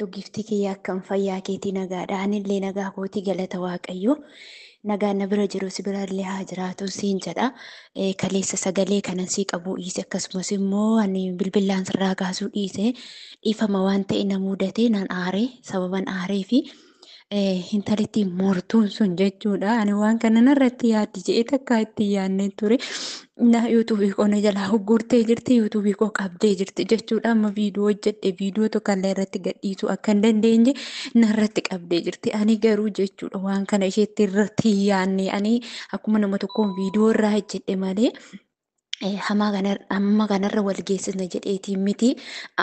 galtu gifti kiyya akkam fayyaa keetii nagaadha. Anillee nagaa kootii galata waaqayyo. Nagaan na bira jiru si birallee haa jiraatu siin jedha. Kaleessa sagalee kanan sii qabu dhiise akkasumas immoo ani bilbilaan sirraa kaasuu dhiise dhiifama waan ta'e na mudate nan aaree sababan aaree fi intalitti mortuun sun jechuudha. Ani waan kana irratti yaaddi jedhee takka itti yaadne ture. Na yuutuubii koo na jalaa gurgurtee jirti yuutuubii koo qabdee jirti jechuudha. Amma viidiyoo hojjedhe viidiyoo tokkollee irratti gadhiisuu akka hin dandeenye narratti qabdee jirti. Ani garuu jechuudha waan kana isheetti irratti yaadne ani akkuma nama tokkoon viidiyoo irraa hojjedhe malee. Amma kanarra wal geessisna jedheetiin miti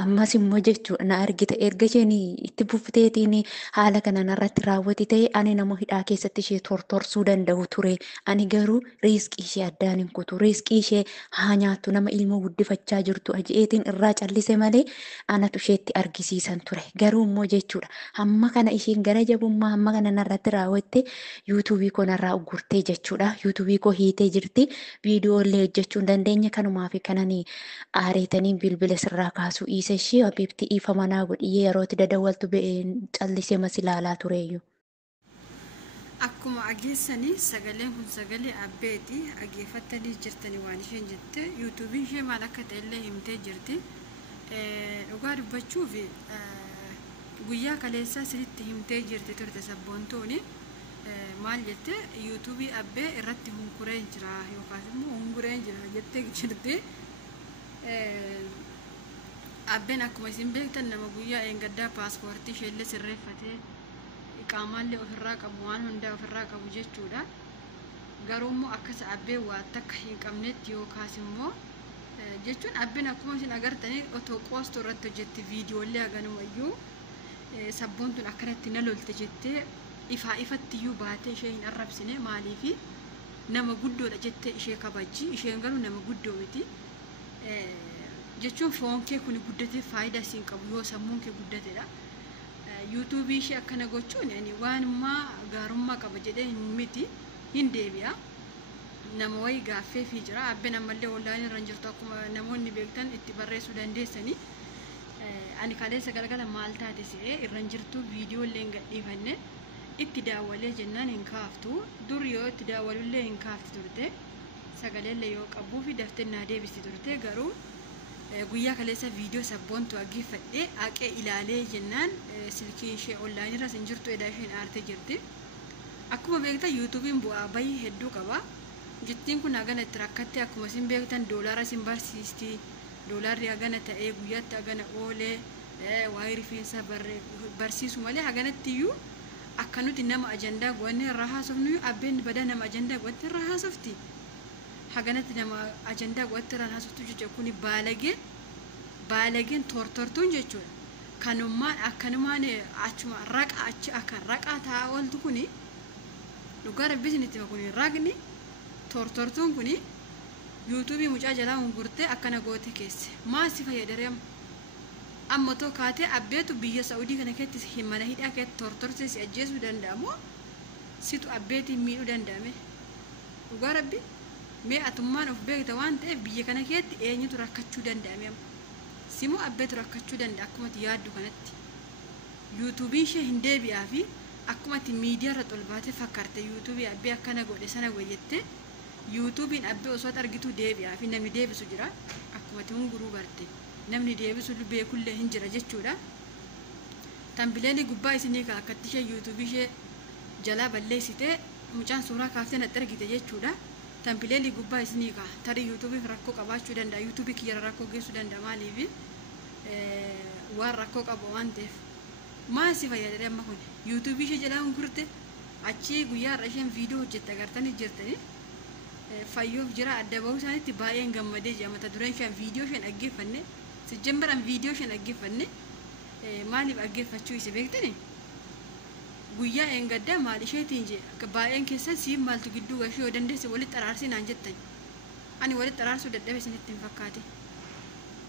ammas immoo jechuudha na argita erga isheen itti bufteetiin haala kanaan irratti raawwati ta'e ani nama hidhaa keessatti ishee tortorsuu danda'u ture. Ani garuu riiskii ishee addaan hin kutu riiskii ishee haa nyaattu nama ilma guddifachaa jirtu ajeetiin irraa callise malee anatu isheetti argisiisan ture. Garuu immoo jechuudha hamma kana isheen gara jabummaa hamma kana irratti raawwatte yuutuubii koo narraa uggurtee jechuudha. Yuutuubii koo hiitee jirti viidiyoo illee hojjechuu hin dandeenye kanumaa fi kananii aareetanii bilbila sirraa kaasuu dhiise ishee abibti ifa manaa godhiyee yerootti dadawwaltu callisee mas ilaalaa tureeyyu. Akkuma ageessanii sagaleen kun sagalee abbeeti ageeffattanii jirtanii waan isheen jette yuutuubii ishee maal akka ta'ellee himtee jirti. Dhugaa dubbachuuf guyyaa kaleessaa sirriitti himtee jirti turte sabboontuuni. Maal jette yuutuubii abbee irratti hunkureen jira yookaan immoo hungureen jira jettee jirti. Abbeen akkuma isin beektan nama guyyaa eengaddaa paaspoortii isheellee sirreeffatee iqaamaallee ofirraa qabu waan hundaa ofirraa qabu jechuudha. Garuu immoo akkas abbee waa takka hin qabnetti yookaas immoo jechuun abbeen akkuma isin agartanii otoo qoostuu irratti hojjette viidiyoolee haganumayyuu sabboontuun akkanatti na lolte jettee ifatti iyyuu baatee ishee hin arrabsine maaliifi nama guddoodha jettee ishee kabajji isheen garuu nama guddoo miti jechuun foon kee kun guddatee faayidaa siin qabu yoo sammuun kee guddatedha. Yuutuubii ishee akkana gochuun waanummaa gaarummaa qaba jedhee miti hin deebi'a. Nama wayii gaaffeefii jira abbeen ammallee onlaayinii irra jirtu akkuma namoonni beektan itti barreessuu dandeessanii. Ani kaleessa galgala maal taate se'ee irra jirtu viidiyoo illee hin gadhiifanne. Itti daawwalee jennaan hin kaaftu dur yoo itti daawwalullee hin kaafti turte sagaleellee yoo qabuu fi daftee naa deebisi turte garuu guyyaa kaleessa viidiyoo sabboontu aggeeffadhee haqee ilaalee jennaan silkii ishee onlaayinii irra hin jirtu edaa isheen aartee jirti. Akkuma beektan yuutuubiin bu'aa bayii hedduu qaba. Jettiin kun hagana itti rakkattee akkuma isin beektan doolaara isin barsiisti doolaarri hagana ta'ee guyyaatti hagana oolee waa'ee rifeensa barsiisu malee haganatti iyyuu akka nuti nama ajandaa goonee irraa haasofnu abbeen badaa nama ajandaa gootte irraa haasofti. Haganatti nama ajandaa gootte irraa haasoftu jechuudha kuni baalageen tortortuun jechuudha. Kanummaan akkanumaan achuma raqa achi akka raqaa taa'aa ooltu kuni dhugaa rabbiin itti kuni raqni tortortuun kuni yuutuubii mucaa jalaa hungurtee akkana goote keesse maal si fayyadare amma too kaatee abbeetu biyya Saa'udii kana keessatti himana hidhaa keessatti tortorsee si ajjeesuu danda'amoo situ abbeetiin miidhuu danda'ame. Dhugaa rabbi mee atummaan of beekta waan ta'eef biyya kana keessatti eenyutu rakkachuu danda'ame simoo abbeetu rakkachuu danda'a akkumatti yaaddu kanatti. Yuutuubii ishee hin deebi'aa fi akkumatti miidiyaa irra tolbaatee fakkaarte yuutuubii abbee akkana godhe sana wayyattee yuutuubiin abbee osoo argituu deebi'aa fi namni deebisu jira akkumatti hunguruu barte. Namni deebisu beekullee hin jira jechuudha. Tambileelii gubbaa isinii akkatti ishee yuutuubii ishee jalaa balleessitee mucaan suuraa kaaftee natti argite jechuudha. Tambileelii gubbaa isinii tarii yuutuubiif rakkoo qabaachuu danda'a yuutuubii kiyyara rakkoo geessuu danda'a maaliif waan rakkoo qabu waan ta'eef maal si fayyadare amma kun yuutuubii ishee jalaa hungurte achi guyyaa irra isheen viidiyoo hojjette agartanii jirtanii. Fayyoof jira adda bahuu isaaniitti baay'een gammadee jira mata dureen isheen viidiyoo isheen dhaggeeffanne sijjembaran viidiyoo isheen dhaggeeffanne maaliif dhaggeeffachuu isa beektani guyyaa eengaddaa maal isheetiin jee akka baay'een keessan siif maaltu gidduu gashee yoo dandeesse walitti araarsii naan jettan ani walitti araarsuu dadhabe isinitti hin fakkaate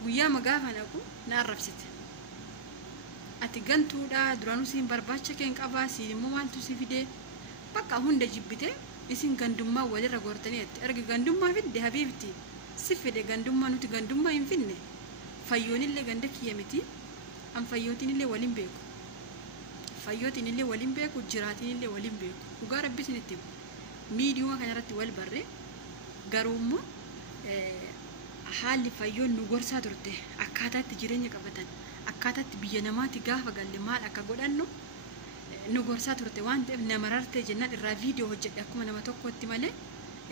guyyaa magaafa naqu na arrabsite ati gantuudha duraanuu siin barbaacha keen qabaa siin immoo maaltu si fidee bakka hunda jibbite isin gandummaa walirra goortanii erga gandummaa fidde habiibti si fide gandummaa nuti gandummaa hin finne fayyoonillee ganda kiyya miti an fayyootinillee waliin beeku fayyootiin illee waliin beeku jiraatiin illee waliin beeku dhugaa rabbi isinitti miidiyuma kanarratti wal barre garuu immoo haalli fayyoon nu gorsaa turte akkaataatti jireenya qabatan akkaataatti biyya namaatti gaafa galle maal akka godhannu nu gorsaa turte waan ta'eef nama rartee jennaan irraa viidiyoo hojjedhe akkuma nama tokkotti malee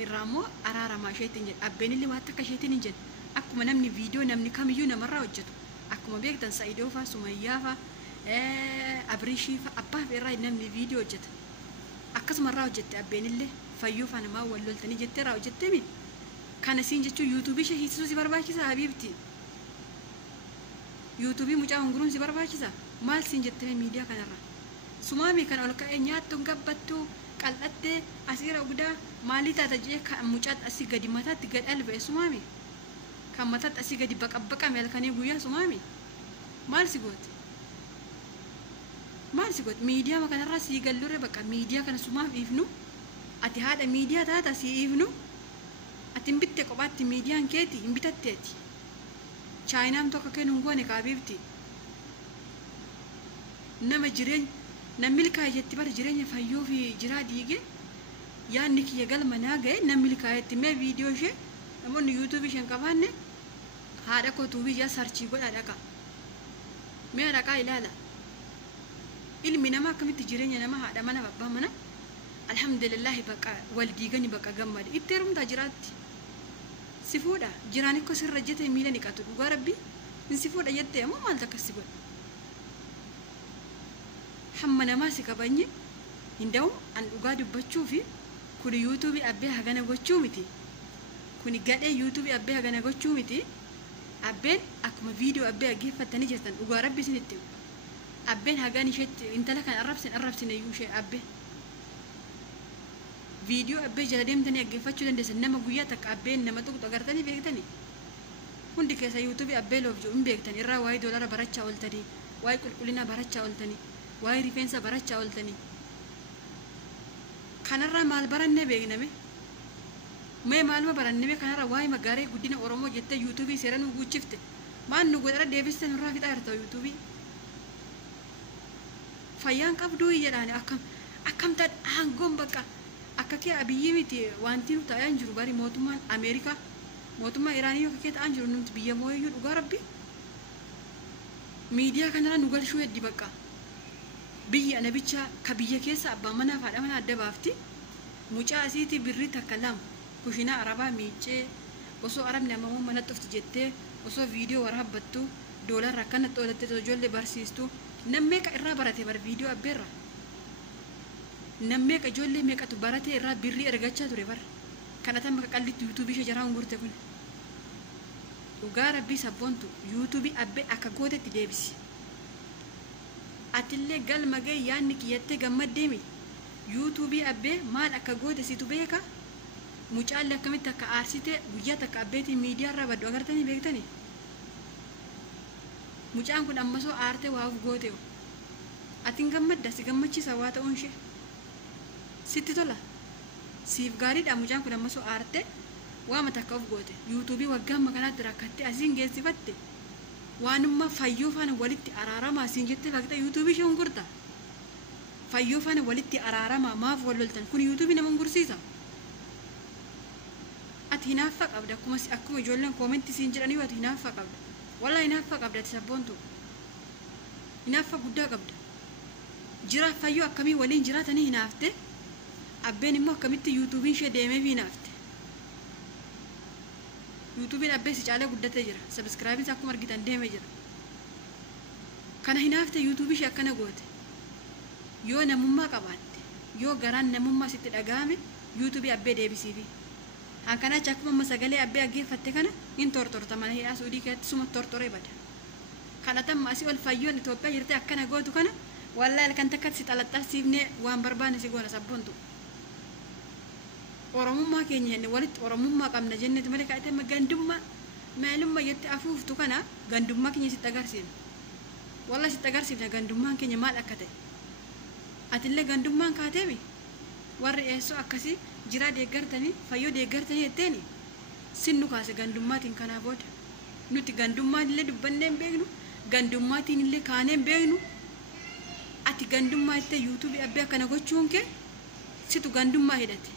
irraa immoo araaramaa isheetiin jedhe abbeenillee waan akka isheetiin hin jedhe akkuma namni viidiyoo namni kamiyyuu namarraa hojjetu akkuma beektan Saa'idoo fa'aa Sumayyaa fa'aa Abriishii fa'aa abbaa fi irraa namni viidiyoo hojjeta akkasumarraa hojjette abbeenillee fayyoo fa'aa namaa wal loltanii jettee irraa hojjettee mi kana siin jechuun yuutuubii ishee hiisisuu si barbaachisa habiibti yuutuubii mucaa hunguruun si barbaachisa maal siin jettee miidiyaa kanarra sumaami kan ol ka'ee nyaattu gabbattu qal'attee asiira gudaa maalii taata jee kan mucaa asii gadi mataatti gad alba'e sumaami kan mataatti asii gadi baqabbaqame halkanii guyyaa sumaami maal si goote miidiyaa kanarraa sii gallurre baqa miidiyaa kana sumaaf ifnu ati haadha miidiyaa taata sii ifnu ati hin bitte kophaatti miidiyaan keeti hin bitatteeti chaayinaan tokko kennu hin goone kaabiibti nama namni milkaayetti bara jireenya fayyoo fi jiraa diige yaanni kiyya galma naa ga'e namni milkaayetti mee viidiyoo ishee namoonni yuutuubii isheen qabaanne haadha kootuu biyya sarchii godhaa dhaqa mee dhaqaa ilaala ilmi namaa akkamitti jireenya nama haadha mana abbaa mana alhamdulillahi baqa wal diigani baqa gammade itti heerumtaa jiraatti si fuudha jiraan ikko sirra jette miila niqatu dhugaa rabbi hin si fuudha jettee ammoo maal takka si godha hamma namaa si qabanye hinda'u an dhugaa dubbachuu fi kuni yuutuubii abbee hagana gochuu miti kuni gadhee yuutuubii abbee hagana gochuu miti abbeen akkuma viidiyoo abbee dhaggeeffattanii jirtan dhugaa rabbi isinitti abbeen hagaan isheetti intala kan arrabsine iyyuu ishee abbee viidiyoo abbee jala deemtanii dhaggeeffachuu dandeessan nama guyyaa takka abbeen nama tuqxu agartanii beektanii hundi keessa yuutuubii abbee loof jiru hin beektan irraa waa'ee doolara barachaa ooltanii waa'ee qulqullina barachaa ooltanii waa'ee rifeensa barachaa ooltanii kanarraa maal baranne beekname mee maaluma baranname kanarraa waa'ee magaalee guddina Oromoo jettee yuutuubii seera nu guuchifte maan nu godhara deebiste nurraa fixaa jirta yuutuubii fayyaan qabduu jedhaan akkam ta'e aangoon bakka akka kee abiyyi miti wanti nu ta'aa jiru bari mootummaan Ameerikaa mootummaa Iraanii yoo kee ta'aa jiru nuti biyya mooyyuu dhugaa rabbi miidiyaa kanarraa nu galchuu heddi bakka biyya nabicha ka biyya keessa abbaa manaa fi haadha manaa adda baafti mucaa asiitii birrii takka lama kushinaa arabaa miicee osoo arabni ammoo mana xufti jettee osoo viidiyoo waraabbattu doolarra akkanatti oolattee ijoollee barsiistu nammeeqa irraa barate bar viidiyoo abbeerra nammeeqa ijoollee meeqatu barate irraa birrii ergachaa ture bar kanatan maka qallitti yuutuubii ishee jaraa hungurte kun dhugaa rabbii sabboontu yuutuubii abbee akka gootetti deebisi atillee galma ga'e yaanni kiyyattee gammaddeemi yuutuubii abbee maal akka goote situ beeka mucaallee akkamitti akka aarsite guyyaa takka abbeetiin miidiyaarraa baddu agartanii beektanii mucaan kun ammasoo aartee waa of goote atiin gammadda si gammachiisa waa ta'uun ishee sitti tola siif gaariidha mucaan kun ammasoo aartee waama takka of goote yuutuubii waggaa amma kanaatti rakkattee asiin geessifatte waanummaa fayyoo faana walitti araaramaa siin jettee fakta yuutuubii ishee hungurta fayyoo faana walitti araaramaa maaf wal loltan kun yuutuubii nama hungursiisa ati hinaaffaa qabda akkuma ijoolleen koomentii siin jedhanii ati hinaaffaa qabda walaa hinaaffaa qabda ati sabboontu hinaaffaa guddaa qabda jiraa fayyoo akkamii waliin jiraatanii hinaafte abbeen immoo akkamitti yuutuubii ishee deemee fi hinaafte yuutuubiin abbee si caalee guddatee jira sabiskiraabiin akkuma argitan deemee jira kana hinaafte yuutuubii ishee akkana goote yoo namummaa qabaatte yoo garaan namummaa sitti dhagahame yuutuubii abbee deebisiifi hankana akkuma sagalee abbee dhaggeeffatte kana hin tortorta mana hidhaa suudii keessatti suma tortoree bada kana tamma asii ol fayyoon Itoophiyaa jirte akkana gootu kana wallaahi kan takkatti si xalaxalsiifnee waan barbaanne si goona sabboontu oromummaa keenya jenne walitti oromummaa qabna jenneeti malee kaa'ite gandummaa maalummaa jettee afuuftu kana gandummaa keenya sitti agarsiifna wallaahi sitti agarsiifna gandummaan keenya maal akka ta'e atillee gandummaan kaateemi warri eessoo akkasii jiraa deeggartanii fayyoo deeggartanii jetteeni sinnu kaase gandummaatiin kanaa booda nuti gandummaan illee dubbannee hin beeknu gandummaatiin illee kaanee hin beeknu ati gandummaa itti YouTube abbee akkana gochuun kee situ gandummaa hidhate.